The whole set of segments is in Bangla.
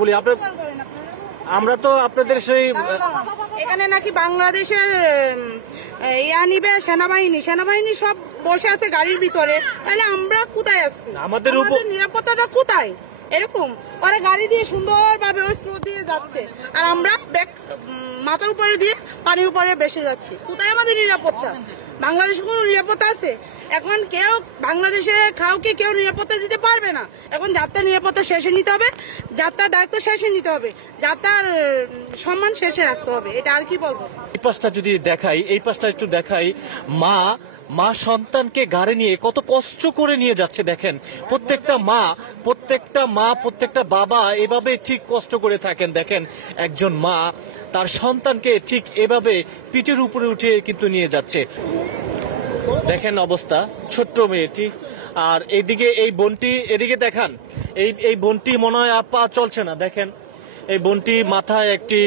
বলি আপনি, আমরা তো আপনাদের সেই এখানে নাকি বাংলাদেশের নিবে সেনাবাহিনী সব বসে আছে গাড়ির ভিতরে, তাহলে আমরা কোথায় আছি? আমাদের নিরাপত্তাটা কোথায়? এরকম ওরা গাড়ি দিয়ে সুন্দরভাবে ওই স্রোত দিয়ে যাচ্ছে, আর আমরা মাথার উপরে দিয়ে পানির উপরে ভেসে যাচ্ছি। কোথায় আমাদের নিরাপত্তা? বাংলাদেশে কোনো নিরাপত্তা আছে? এখন কেউ বাংলাদেশে কাউকে কেউ নিরাপত্তা দিতে পারবে না। এখন যাত্রার নিরাপত্তা শেষে নিতে হবে, যাত্রার দায়িত্ব শেষে নিতে হবে, যাত্রার সম্মান শেষে রাখতে হবে। এটা আর কি বলবো। এই পাশটা যদি দেখাই, এই পাশটা একটু দেখাই, মা সন্তানকে গাড়ি নিয়ে কত কষ্ট করে নিয়ে যাচ্ছে দেখেন। প্রত্যেকটা বাবা এভাবে ঠিক কষ্ট করে থাকেন। দেখেন একজন মা তার সন্তানকে ঠিক এভাবে পিঠের উপরে উঠে কিন্তু নিয়ে যাচ্ছে। দেখেন অবস্থা, ছোট্ট মেয়েটি। আর এইদিকে এই বোনটি, এদিকে দেখান, এই বোনটি মনে হয় পা চলছে না। দেখেন এই বোনটি মাথায় একটি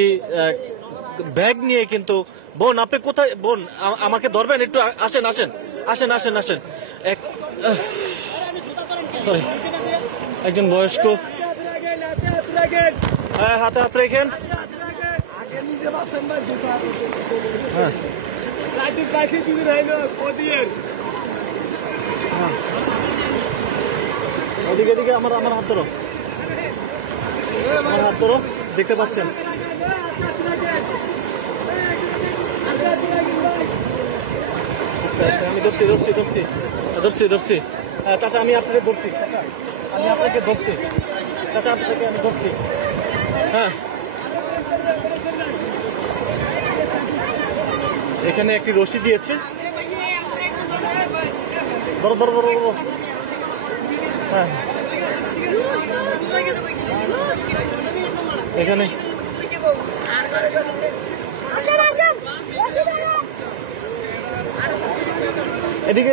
ব্যাগ নিয়ে কিন্তু। বোন আপনি কোথায়? বোন আমাকে ধরবেন একটু? আসেন আসেন আসেন আসেন আসেন। সরি, একজন বয়স্ক, হাতে হাত রেখেন। এদিকে এদিকে আমার হাত ধরো, আমার হাত ধরো, দেখতে পাচ্ছেন? আমি ধরছি। চাচা আমি আপনাকে ধরছি, চাচা আপনাকে আমি ধরছি। হ্যাঁ, এখানে একটি রশি দিয়েছে। ধরো। হ্যাঁ, এখানে এদিকে